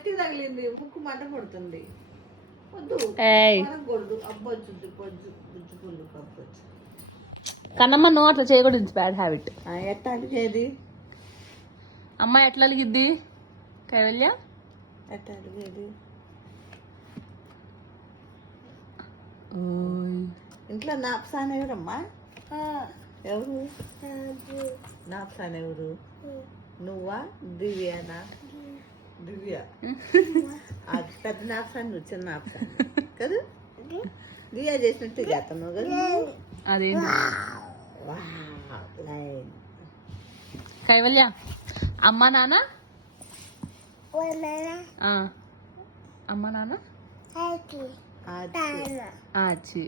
గట్టి తగిలింది ముక్కు మంట కొడుతుంది. వద్దు కొడుదు. అబ్బొచ్చు బొజ్జు బుజ్జు పుల్లు అబ్బొచ్చు కన్నమ్మ నువ్వు అట్లా చేయకూడదు ఇట్స్ బ్యాడ్ హ్యాబిట్ ఎట్లా అడిగేది అమ్మ ఎట్లా అలిగిద్ది? కైవల్య? ఎట్లా అడిగేది ఇంట్లో నాప్సాన్ ఎవరమ్మా? ఎవరు? నాప్సాన్ ఎవరు? నువ్వా? దివ్యానా? దివ్య. అది పెద్ద నాప్సాన్ నువ్వు చిన్న కదా? దివ్య చేసినట్టు చేస్తున్నావు కదా? లైన్. కైవల్య అమ్మ నాన్న? ఆ. అమ్మ నాన్న? అది ఆచి.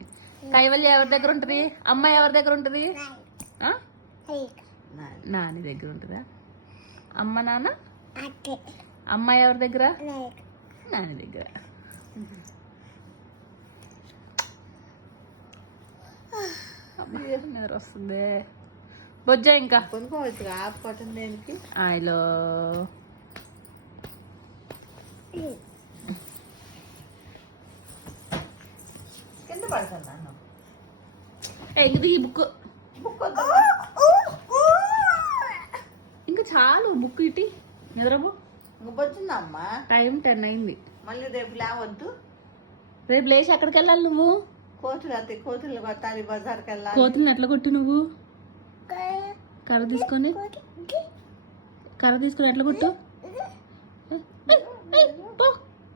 కైవల్య ఎవరి దగ్గర ఉంటుంది? అమ్మ ఎవరి దగ్గర ఉంటుంది. నాని దగ్గర ఉంటుందా? అమ్మ నాన్న? అమ్మ ఎవరి దగ్గర? నాని దగ్గర. అబ్బా, నిద్ర వస్తుంది? బొజ్జ ఇంకా? కొనుక్కోవచ్చు ఆపు పట్టం దేనికి? ఆయలో. కింద పడుతున్నాను ఈ బుక్ బుక్. ఇంకా చాలు బుక్ ఇటీ. నిద్రపో. ఇంక వచ్చిందమ్మా టైం టెన్ అయింది. మళ్ళీ రేపు లేవద్దు? రేపు లేచి ఎక్కడికి వెళ్ళాలి నువ్వు? కోతులు అత్తే కోతులు కొట్టాలి బజార్కి వెళ్ళాలి కోతుల్ని ఎట్లా కొట్టు నువ్వు? కర్ర తీసుకొని? కర్ర తీసుకొని ఎట్లా కొట్టు.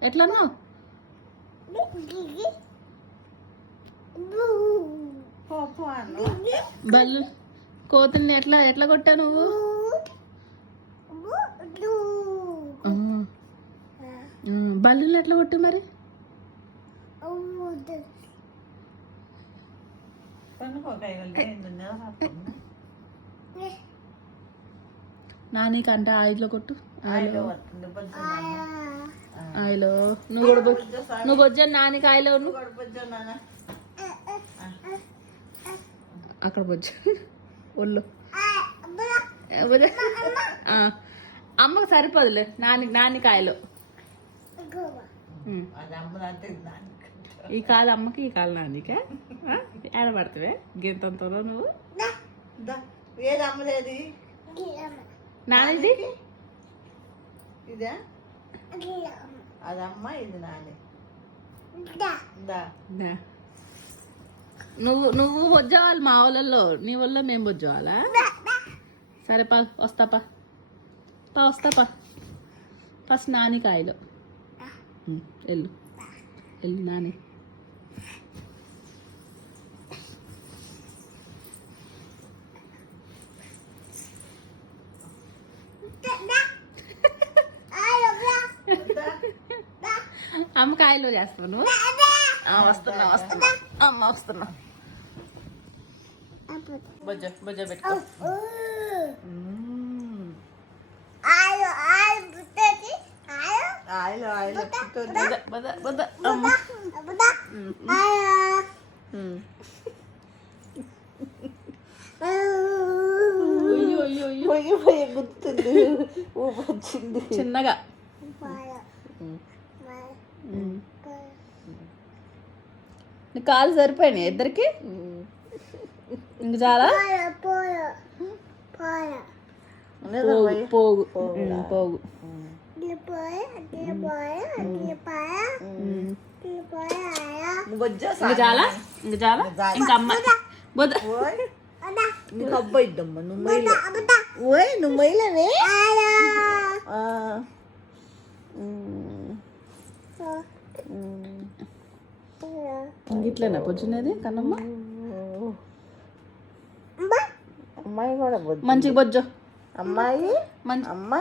ఎట్లా అన్నావు. బల్లు కోతుల్ని ఎట్లా ఎట్లా కొట్టా నువ్వు? ఆ, బల్లుల్ని ఎట్లా కొట్టు మరి? నానికి అంటే ఆయిల్లో కొట్టు ఆయిలో. ఆయిలో నువ్వు కూడా నువ్వు బొజ్జ నానికి ఆయిలో? అక్కడ బొజ్జ ఒళ్ళు. అమ్మకు సరిపోదులే నాని నాని కాయలు. అది అమ్మదంటే ఇది దానికి. ఈ కాలు అమ్మకి ఈ కాలు నానికే ఏడబడతావే? గింతంతలో నువ్వు? దా, ఏది అమ్మదేది నానిది? ఇదే? అది అమ్మ ఇది నాని. దా. దా. నువ్వు నువ్వు బొజ్జవాలి మా వాళ్ళల్లో నీ వల్ల మేము బొజ్జవాలా సరే పా వస్తా పా. పా వస్తా పా. ఫస్ట్ నాని కాయలు వెళ్ళు వెళ్ళు నాని అమ్మ కాయలు చేస్తావు నువ్వు? ఆ, వస్తున్నా వస్తున్నా. అమ్మ వస్తున్నా. బొజ్జ బొజ్జ పెట్టుకో. గుర్తుంది ఊపి వచ్చింది చిన్నగా కాలు సరిపోయినాయి ఇద్దరికి ఇంక చాలా పోగు. పోగు పోగులా? ఉమ్, పోగు మ్మ్. ఉమ్. నువ్వు వచ్చా ఇంక చాలా ఇంక చాలా ఇంక అమ్మ బొద్ద ఓయ్ నీకు అబ్బాయి ఇద్దమ్మా నువ్వు మైలే ఓయ్ నువ్వు మైలేనే ఆ. మ్మ్. మ్మ్. ఇంక ఇట్లేనా పొచ్చునేది కన్నమ్మ అమ్మాయి కూడా బొద్దు మంచిగా బొజ్జు అమ్మాయి మంచి అమ్మ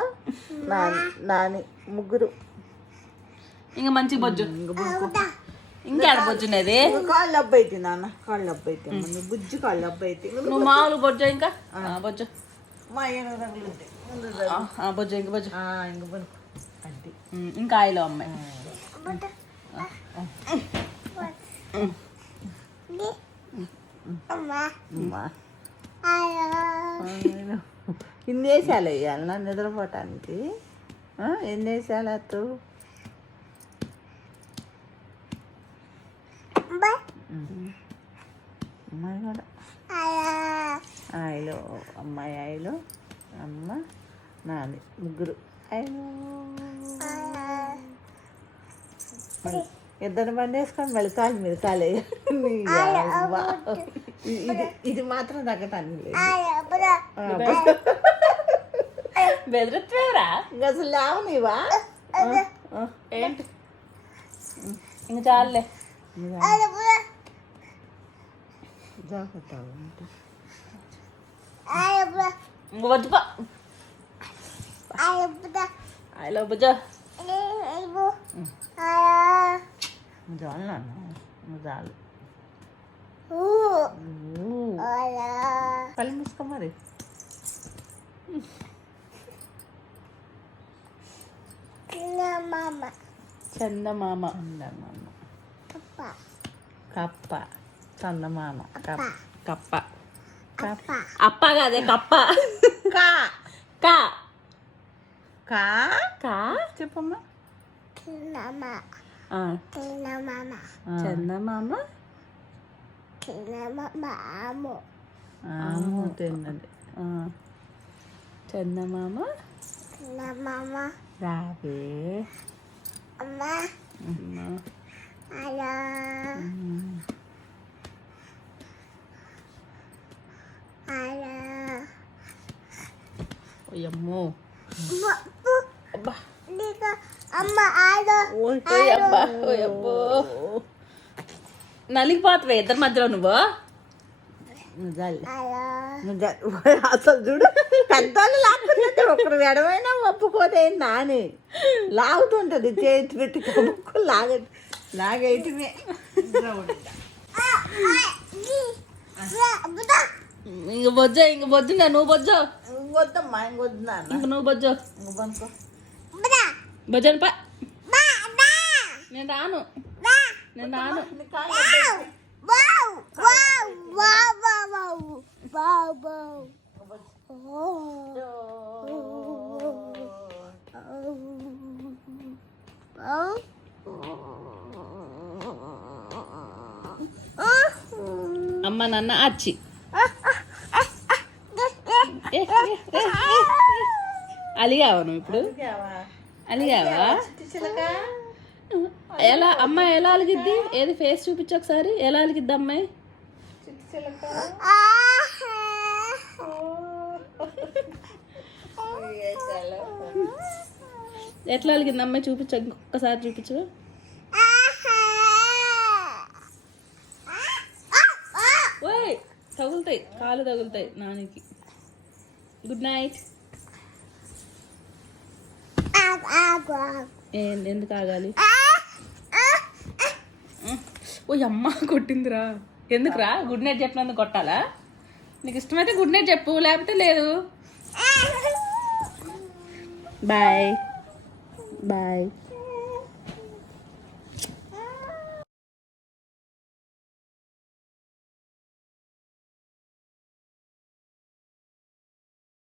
నాని నాని ముగ్గురు. ఇంక మంచిగా బొజ్జు. ఇంకేడ బొజ్జునేది ఇంక కాళ్ళు అబ్బాయి నాన్న కాళ్ళు అబ్బాయి నీ బుజ్జి కాళ్ళు అబ్బాయి నువ్వు మామూలు బొజ్జు ఇంకా? ఆ, బొజ్జు. మా బొజ్జు ఇంక బొజ్జు. ఇంక అది ఇంకా ఆయిలో అమ్మాయి అమ్మా. నేను ఇన్ని వేసాలు వేయాలి నా నిద్రపోవటానికి ఎన్ని వేసాలు అత్తు? అమ్మాయి కూడా. ఆయలు అమ్మాయి ఆయలు అమ్మ నాది ముగ్గురు. ఆయలు ఇద్దరు బండి వేసుకొని మళ్ళీ ఇది ఇది మాత్రం తగ్గటానికి లేదు. బెదిరిత్వేరా అసలు లేవు నీవా ఏంటి ఇంక ఇంక వద్దుపా ఐ లవ్ బుజ్జా చాలు నాన్న చాలు కళ్ళు మూసుకో మరి చందమామ. చందమామ. కప్ప. చందమామ. కప్ప కప్ప. కప్ప. అప్ప. కాదే కప్ప. కా. కా. కా? కా? చెప్పమ్మా. ఆ, ఆ. చందమామ. ఆము. తిన్నది. ఆ, చందమామ రావే అమ్మ. ఓయమ్మో అబ్బా ఓయబ్బా ఓయబ్బో నలిగిపోతావే ఇద్దరి మధ్యలో నువ్వు అసలు చూడు పెద్దవాళ్ళు లాక్కుంటే ఒకరు ఎడమైనా ఒప్పుకోదే నాని. లాగుతుంటది చేతి పెట్టి కమ్ముకు లాగ లాగేయటమే ఇంక బొజ్జ ఇంక బొజ్జుగా నువ్వు బొజ్జో? ఇంకొద్దమ్మా ఇంకొద్దు నాన్న. ఇంక నువ్వు బొజ్జో? ఇంక బొజ్జను పా. నేను రాను. నేను రాను. అమ్మ నాన్న అచ్చి. అలిగావా నువ్వు ఇప్పుడు? అలిగావా? ఎలా అమ్మాయి ఎలా అలిగిద్ది? ఏది ఫేస్ చూపించు ఒకసారి. ఎలా అలిగిద్ది అమ్మాయి. ఎట్లా అలిగింది అమ్మాయి? చూపించు ఇంకొకసారి చూపించు. తగులుతాయి కాలు తగులుతాయి నానికి. గుడ్ నైట్ ఎందుకు ఆగాలి? ఓ అమ్మ కొట్టిందిరా. ఎందుకురా? గుడ్ నైట్ చెప్పినందుకు కొట్టాలా? నీకు ఇష్టమైతే గుడ్ నైట్ చెప్పు లేకపోతే లేదు. Bye bye